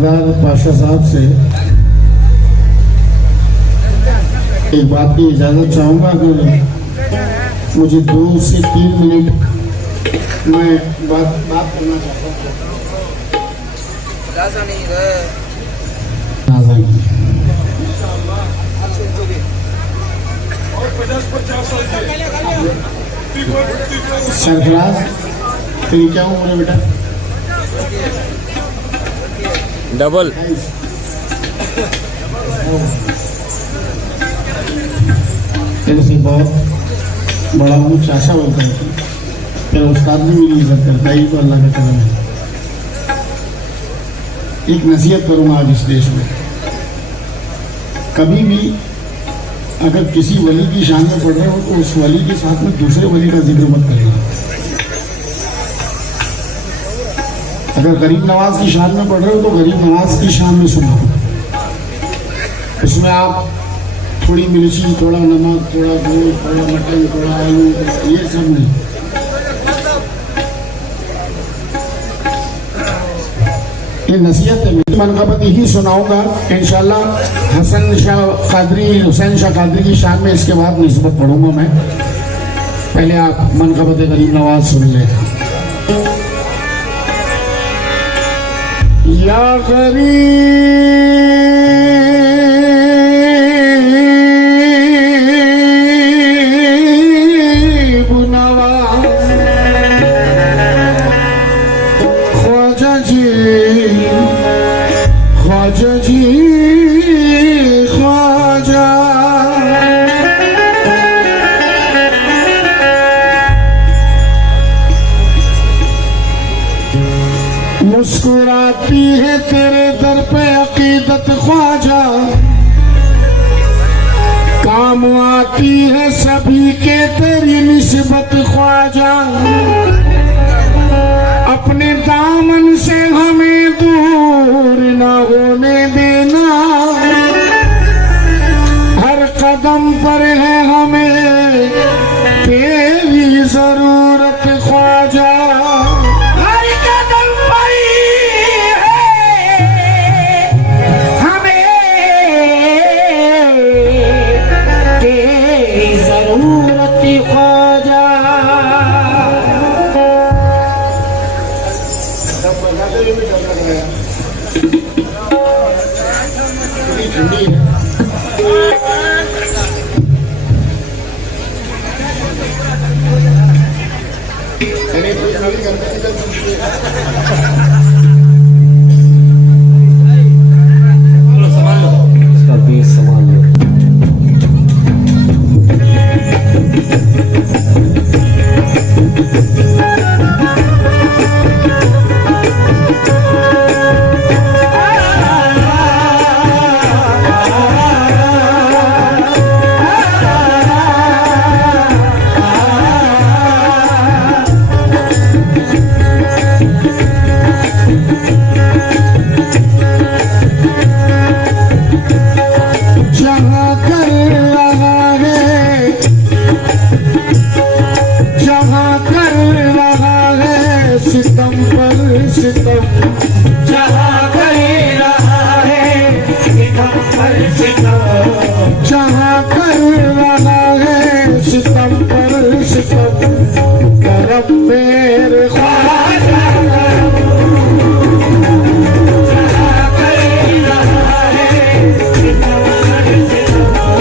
सरदार पाशा साहब से एक बात की इजाजत चाहूंगा। अगर मुझे 2 से 3 मिनट मैं बात करना चाहता हूँ। सरफराज तेरी क्या उम्र है बेटा? डबल। तेरे से बहुत बड़ा हूँ, चाचा बोलता है। तेरा उस्ताद भी मेरी इज्जत करता है, तो अल्लाह का करम है। एक नसीहत करूँगा आज इस देश में, कभी भी अगर किसी वली की शान में पढ़ रहे हो तो उस वली के साथ में दूसरे वली का जिक्र मत करना। अगर गरीब नवाज की शान में पढ़ रहे हो तो गरीब नवाज की शान में सुनो। इसमें आप थोड़ी मिर्ची, थोड़ा नमक, थोड़ा दूध, थोड़ा मटन, थोड़ा आलू, ये सब नहीं। ये नसीहत है। मनक़बत यही सुनाऊंगा इंशाल्लाह। हुसैन शाह कादरी की शान में इसके बाद निस्बत पढ़ूंगा मैं। पहले आप मनक़बत गरीब नवाज सुन लें। या गरीब नवाज ख्वाजा जी, ख्वाजा जी, ख्वाजा। मुस्कुराती है तेरे दर पे अकीदत ख्वाजा, काम आती है सभी के तेरी निस्बत ख्वाजा। अपने दामन से हमें दूर न होने देना, हर कदम पर है हमें तेरी जरूरत ख्वाजा। सितम पर सितम जहाँ कर रहा है, सितम पर सितम जहाँ कर रहा है, सितम पर सितम। करम मेरे ख्वाजा जहाँ कर रहा है, सितम पर सितम।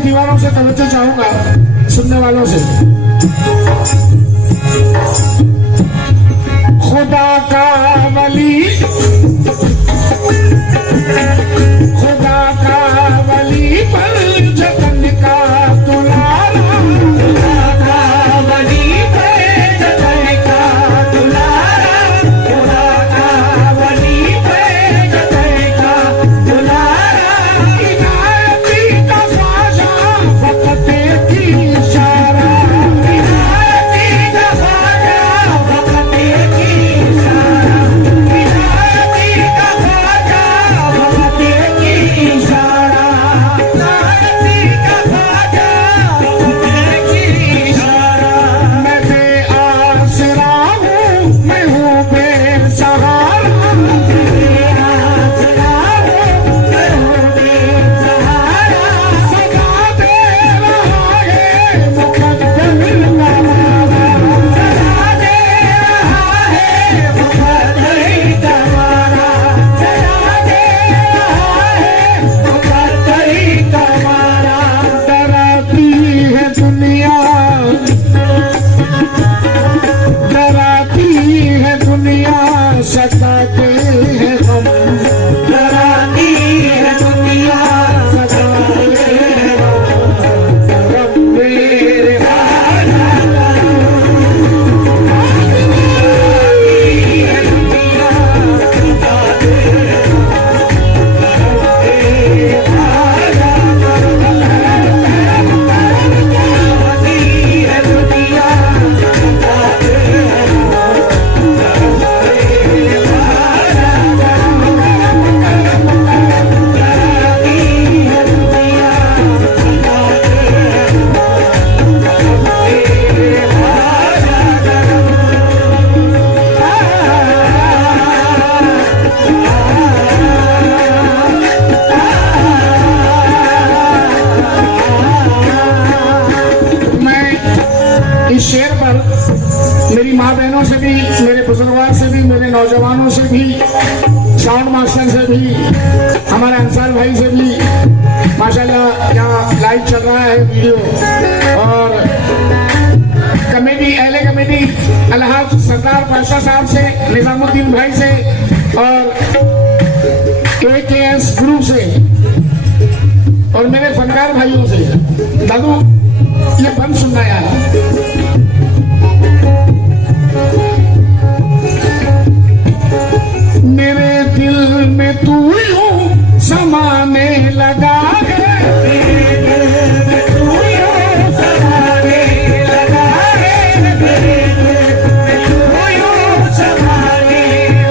दीवारों से तवज्जो चाहूंगा सुनने वालों से। खुदा का वली, खुदा का वली पर जतन का दुलारा, खुदा का वली पर जतन का दुलारा, खुदा का वली पर जतन का दुलारा, इनायती का ख्वाजा वक्त की इशारा, इनायती का ख्वाजा वक्त की इशारा, इनायती का ख्वाजा वक्त की इशारा, इनायती का ख्वाजा वक्त की इशारा। मैं बेआसरा हूँ, मैं हूँ बेसहारा, बेआसरा हूँ, मैं हूँ बेसहारा, सदा दे रहा है मुकद्दर तुम्हारा, सदा दे रहा है मुकद्दर तुम्हारा, सदा दे रहा है मुकद्दर तुम्हारा। डराती है दुनिया, डराती है दुनिया, सताते हैं हम, डराती है दुनिया, सताते हैं हम, रब मेरे हारा करो, डराती है दुनिया, सताते हैं हम, रब मेरे हारा करो, डराती है दुनिया, सताते हैं हम, मैं इस शेर पर मेरी माँ बहनों से भी, मेरे बुजुर्गों से भी, मेरे नौजवानों से भी, साउंड मास्टर से भी, हमारे अंसार भाई से भी, माशाल्लाह यहाँ लाइव चल रहा है वीडियो, और कमेटी, अहले कमेटी अलहाज सरदार पाशा साहब से, निजामुद्दीन भाई से, और AKS ग्रुप से, और मेरे फनकार भाइयों से। दादू ये बंद सुनना यार। मेरे दिल में तू यूं समाने लगा है, मेरे दिल में तू यूं समाने लगा है, मेरे दिल में तू यूं समाने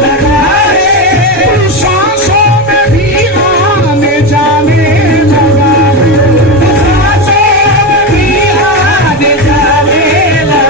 लगा है, तू सांसों में भी आने जाने लगा है, तू सांसों में भी आने जाने लगा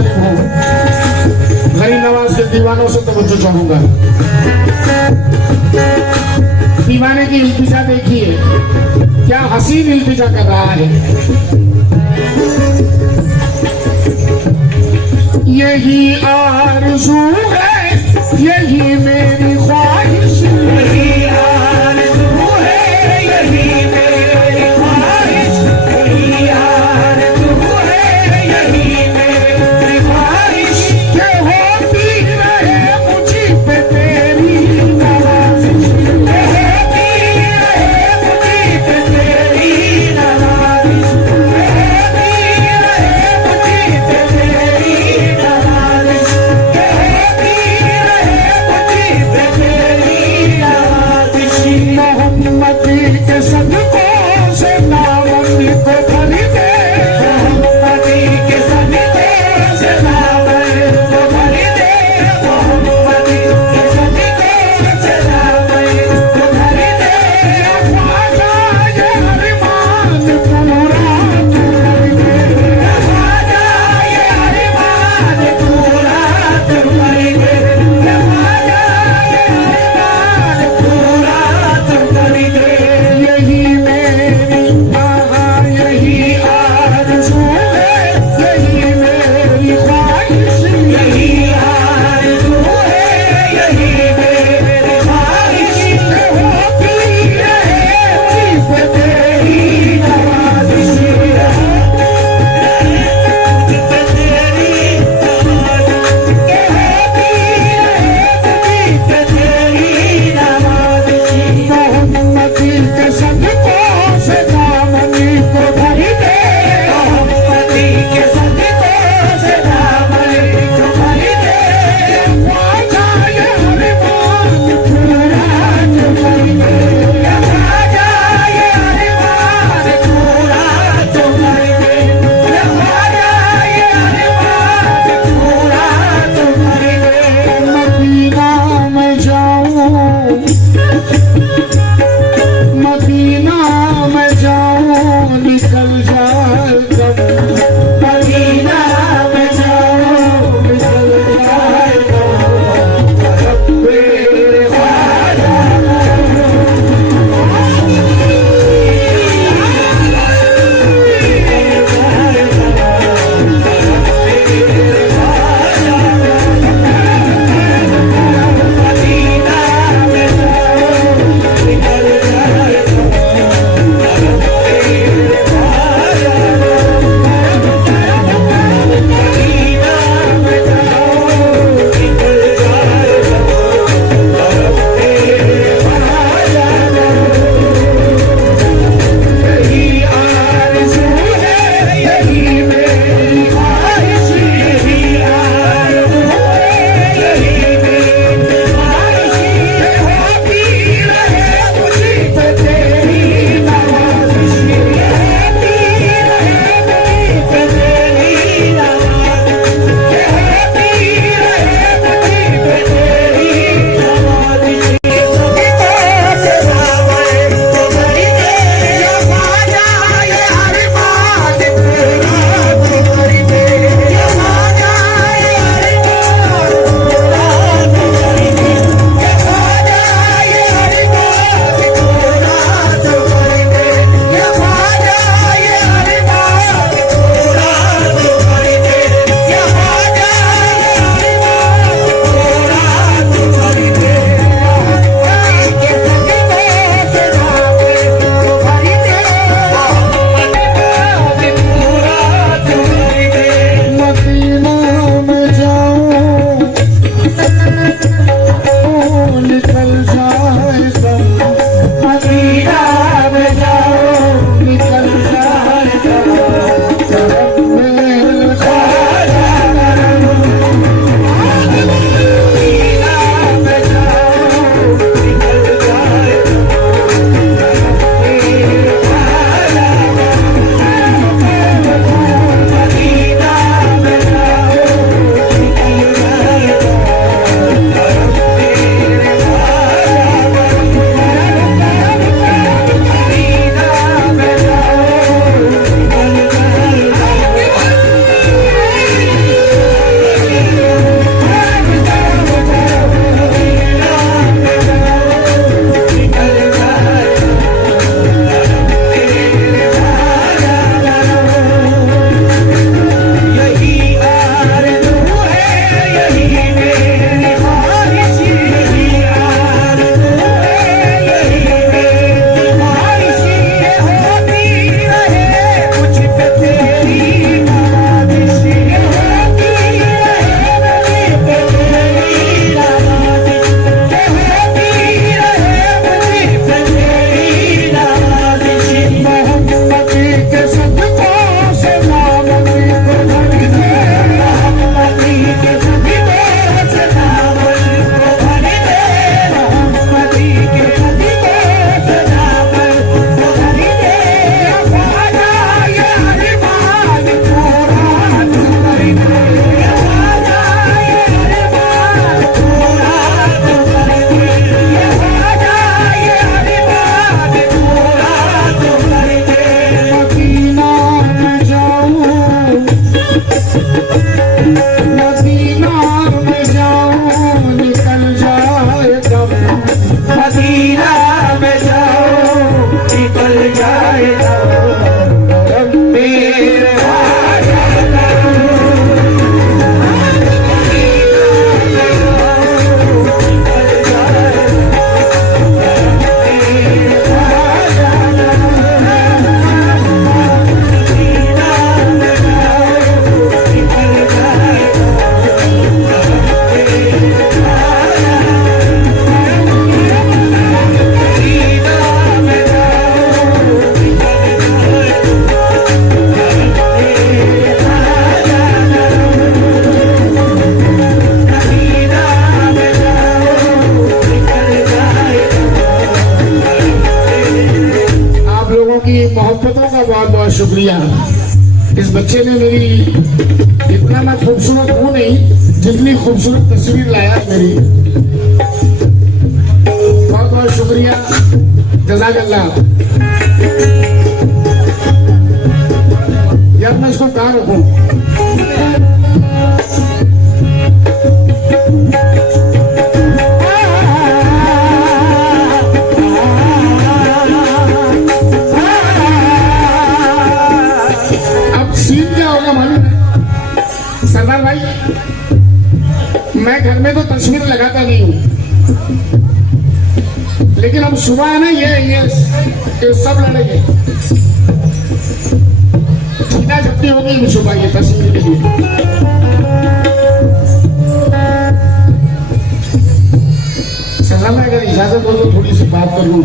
तालिब हूँ, गरीब नवाज के दीवानों से तवज्जो चाहूंगा। दीवाने की इल्तिजा देखिए, क्या हसीन इल्तिजा कर रहा है। यही आरज़ू है, यही मेरी ख्वाहिश, यही आरज़ू है, यही मेरी ख्वाहिश, यही आरज़ू है, यही मेरी ख्वाहिश, कि होती रहे मुझी पे तेरी नवाज़िश, कि होती रहे मुझी पे तेरी नवाज़िश, कि होती रहे मुझी पे तेरी नवाज़िश, कि होती रहे मुझी पे बहुत शुक्रिया। इस बच्चे ने मेरी, इतना मैं खूबसूरत हूं नहीं, जितनी खूबसूरत तस्वीर लाया मेरी। बहुत बहुत शुक्रिया, जज़ाकल्लाह। यार मैं इसको कहाँ रखूं? अब सीन क्या होगा मालूम है सरदार भाई, मैं घर में तो तस्वीर लगाता नहीं हूं, लेकिन अब सुबह है ना, ये सब लड़ेंगे, छीना झपटी होगी सुबह ये तस्वीर के लिए। सलाम, अगर इजाजत हो तो थोड़ी सी बात कर लूं।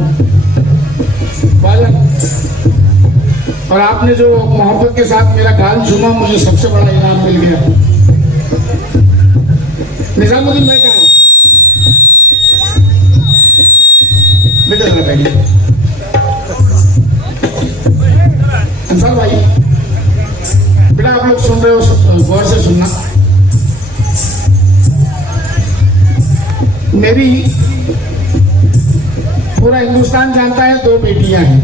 और आपने जो मोहब्बत के साथ मेरा गाल चूमा, मुझे सबसे बड़ा इनाम मिल गया। निजामुद्दीन भाई कहाँ है? बेटा जरा बैठिए। अंसार भाई, बेटा आप लोग सुन रहे हो, गौर से सुनना। मेरी पूरा हिंदुस्तान जानता है, 2 बेटियां हैं।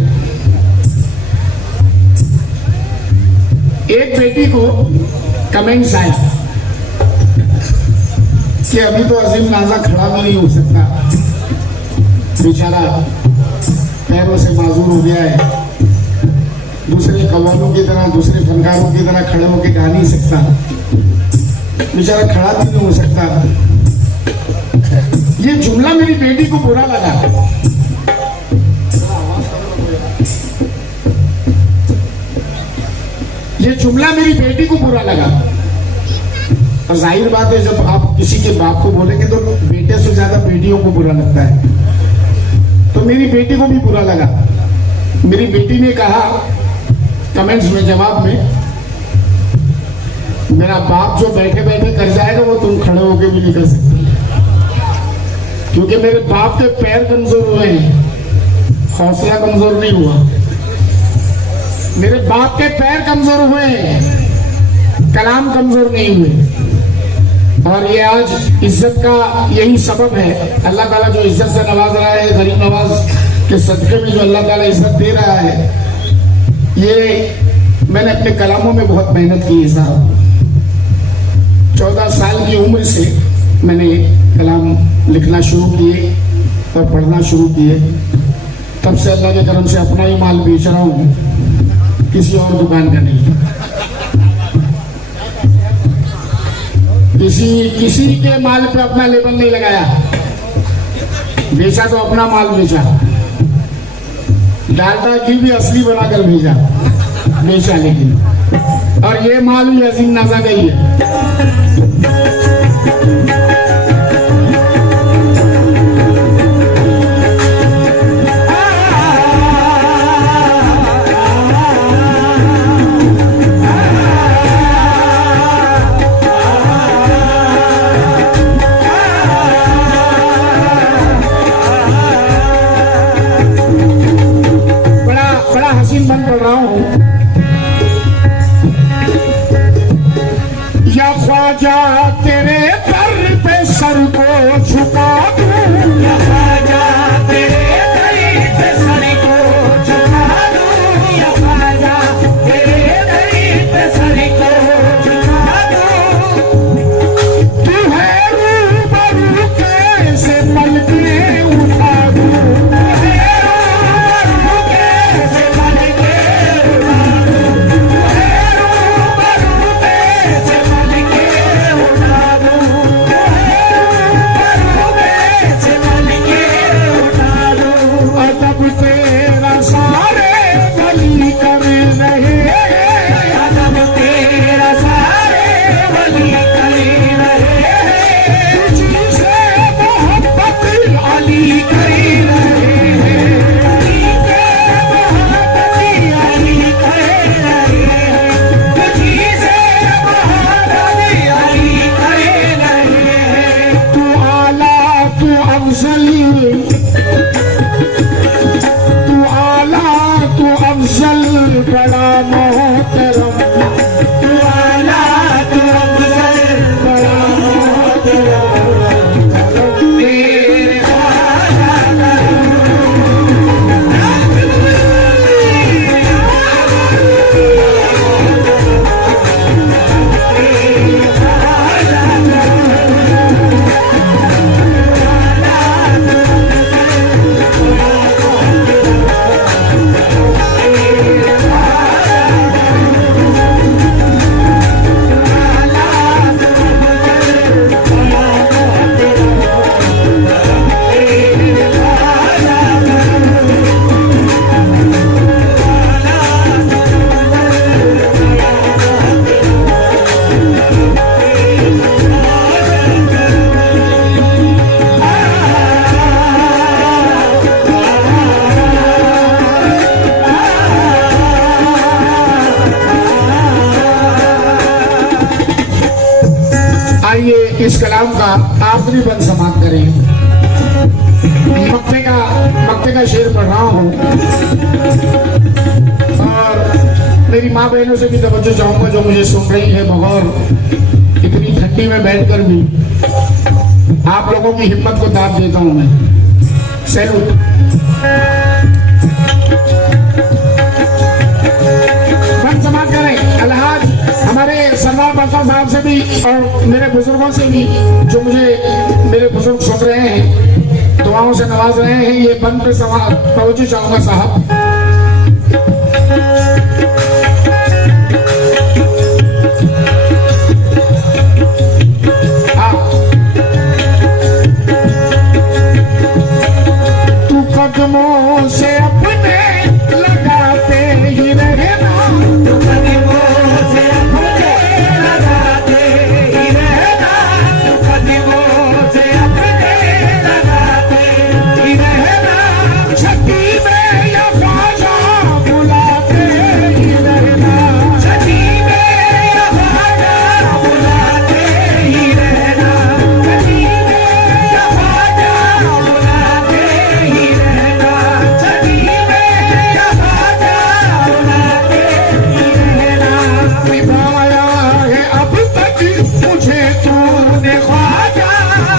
एक बेटी को कमेंट्स आए कि अभी तो अजीम नाजा खड़ा भी नहीं हो सकता, बेचारा पैरों से माजूर हो गया है, दूसरे कव्वालों की तरह, दूसरे फनकारों की तरह खड़े होकर गा नहीं सकता, बेचारा खड़ा भी नहीं हो सकता। ये जुमला मेरी बेटी को बुरा लगा। ये जुमला मेरी बेटी को बुरा लगा। और जाहिर बात है, जब आप किसी के बाप को बोलेंगे तो बेटे से ज्यादा बेटियों को बुरा लगता है। तो मेरी बेटी को भी बुरा लगा। मेरी बेटी ने कहा कमेंट्स में, जवाब में, मेरा बाप जो बैठे बैठे कर जाएगा वो तुम खड़े होके भी नहीं कर सकते, क्योंकि मेरे बाप के पैर कमजोर हुए हैं, हौसला कमजोर नहीं हुआ। मेरे बाप के पैर कमजोर हुए हैं, कलाम कमजोर नहीं हुए। और ये आज इज्जत का यही सबब है। अल्लाह ताला जो इज्जत से नवाज रहा है, गरीब नवाज के सदके में जो अल्लाह ताला इज्जत दे रहा है, ये मैंने अपने कलामों में बहुत मेहनत की है साहब। 14 साल की उम्र से मैंने कलाम लिखना शुरू किए और पढ़ना शुरू किए। तब से अल्लाह के करम से अपना ही माल बेच रहा हूँ, किसी और दुकान का नहीं। किसी के माल पे अपना लेबल नहीं लगाया, बेचा तो अपना माल बेचा। डालडा घी भी असली बनाकर बेचा लेकिन, और ये माल भी अजीम नाजा का ही है। बन पढ़ रहा हूं। या ख्वाजा तेरे पर कलाम का आखिरी बंद समाप्त करें। मक्ते का शेर पढ़ रहा हूँ और मेरी माँ बहनों से भी तवज्जो चाहूंगा जो मुझे सुन रही है बगौर इतनी ठंडी में बैठकर भी आप लोगों की हिम्मत को दाद देता हूं मैं। सैल्यूट। बंद समाप्त करें। अलहाज हमारे सरदार बरसा साहब से भी और मेरे बुजुर्गों से भी जो मुझे मेरे बुजुर्ग सुन रहे हैं दुआओं से नवाज रहे हैं, ये बंद पे तवज्जो चाहूंगा साहब। तू कदमों से अपने लगाते ही रहना, तू कदमों से अपने लगाते ही रहना, तू कदमों से अपने लगाते ही रहना, छठी में या बाजा बुलाते ही रहना, छठी में या बाजा बुलाते ही रहना, छठी में या बाजा बुलाते ही रहना, छठी में या बाजा बुलाते ही रहना। निभाया है अब तक मुझे तूने ख्वाजा,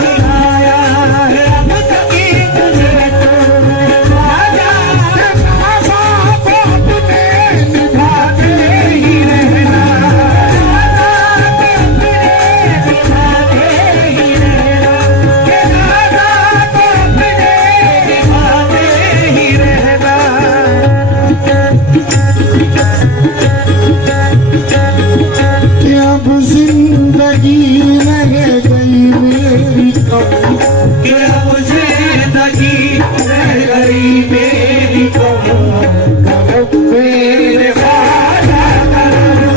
निभाया है अब तक मुझे तूने ख्वाजा, ख्वाजा को अपने निभाते ही रहना, ख्वाजा को अपने निभाते ही रहना, ख्वाजा को अपने निभाते ही रहना। कि अब जिंदगी रह गई मेरी कम, कि अब जिंदगी रह गई मेरी कम, कब मेरे ख्वाजा करम,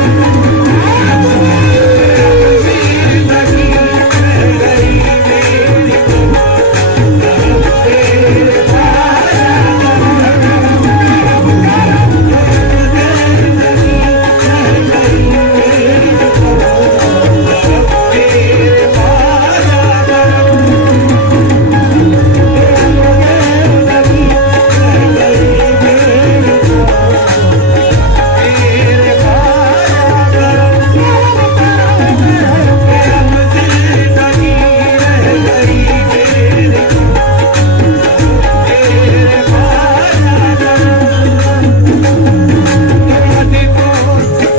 जिंदगी रह गई मेरी कम, कब मेरे ख्वाजा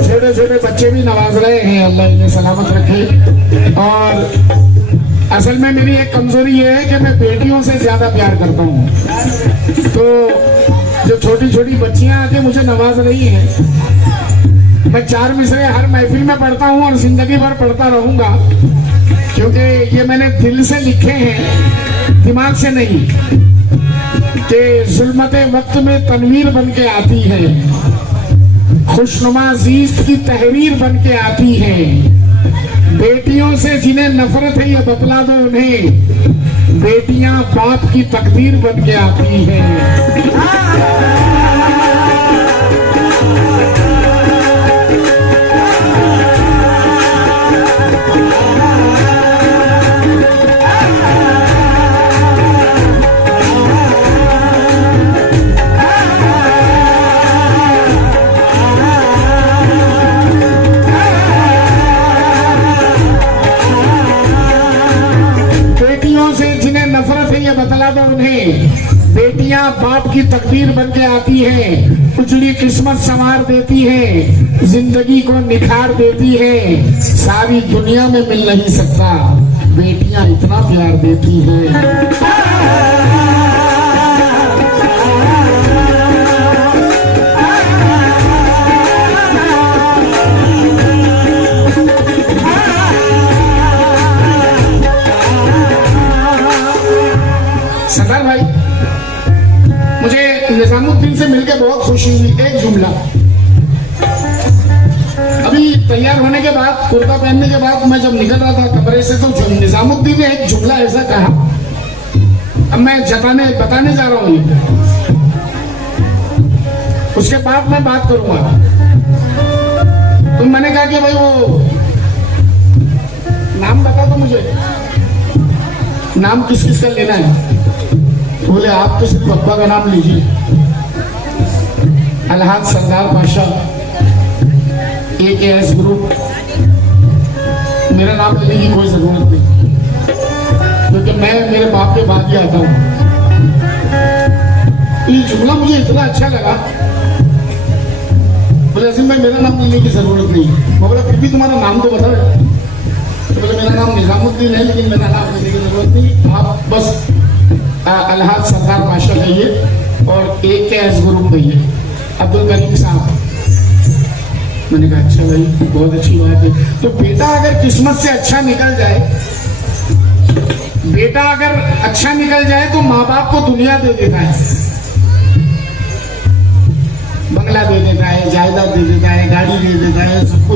छोटे छोटे बच्चे भी नवाज रहे हैं, अल्लाह इन्हें सलामत रखे। और असल में मेरी एक कमजोरी ये है कि मैं बेटियों से ज्यादा प्यार करता हूँ, तो जो छोटी छोटी बच्चियां आके मुझे नवाज रही हैं, मैं 4 मिसरे हर महफिल में पढ़ता हूँ और जिंदगी भर पढ़ता रहूंगा, क्योंकि ये मैंने दिल से लिखे हैं, दिमाग से नहीं। कि जुल्मते वक्त में तनवीर बन के आती है, खुशनुमा जीस्त की तहरीर बन के आती है, बेटियों से जिन्हें नफरत है ये बतला दो उन्हें, बेटियां बाप की तकदीर बन के आती हैं। बेटियों से जिन्हें नफरत है ये बतला दो उन्हें, बेटियां बाप की तकदीर बन के आती हैं, उजड़ी किस्मत संवार देती है, जिंदगी को निखार देती है, सारी दुनिया में मिल नहीं सकता, बेटियां इतना प्यार देती हैं। सरदार भाई, मुझे निजामुद्दीन से मिलकर बहुत खुशी हुई। एक जुमला अभी तैयार होने के बाद, कुर्ता पहनने के बाद मैं जब निकल रहा था कमरे से, तो निजामुद्दीन ने एक जुमला ऐसा कहा, अब मैं बताने जा रहा हूँ, उसके बाद मैं बात करूंगा। तो मैंने कहा कि भाई वो नाम बता दो मुझे, नाम किस किस का लेना है? बोले आप तो सिर्फ अब्बा का नाम लीजिए। अलहाज सरदार बादशाह AKS ग्रुप, मेरा नाम लेने की कोई जरूरत नहीं, क्योंकि मैं मेरे बाप के बाद ही आता हूं। ये जुमला मुझे इतना अच्छा लगा। बोले अजीम भाई मेरा नाम लेने की जरूरत नहीं। मैं बोला फिर भी तुम्हारा नाम तो बता। तो बोले मेरा नाम निजामुद्दीन है, लेकिन मेरा नाम लेने की जरूरत नहीं, आप बस अलहाज सरदार बादशाह कहिए और AKS ग्रुप कहिए, अब्दुल करीम साहब। मैंने कहा अच्छा भाई, बहुत अच्छी बात है। तो बेटा अगर किस्मत से अच्छा निकल जाए, बेटा अगर अच्छा निकल जाए तो माँ बाप को दुनिया दे देता है, बंगला दे देता है, जायदाद दे देता है, गाड़ी दे देता है, सब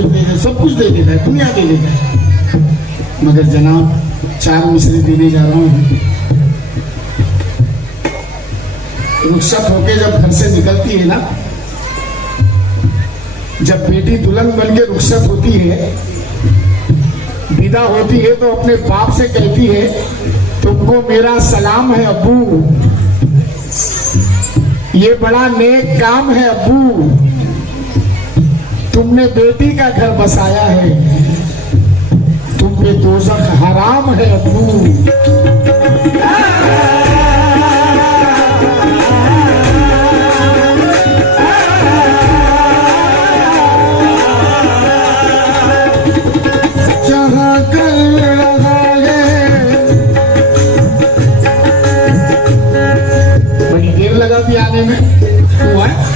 कुछ दे देता है, दुनिया दे देता है। मगर जनाब 4 मिसरे देने जा रहा हूं। रुखसत होके जब घर से निकलती है ना, जब बेटी दुल्हन बन के रुखसत होती है, विदा होती है, तो अपने बाप से कहती है तुमको मेरा सलाम है अब्बू, ये बड़ा नेक काम है अब्बू, तुमने बेटी का घर बसाया है, तुम पे दोज़ख हराम है अब्बू। बड़ी देर लगा दी आने में, हुआ है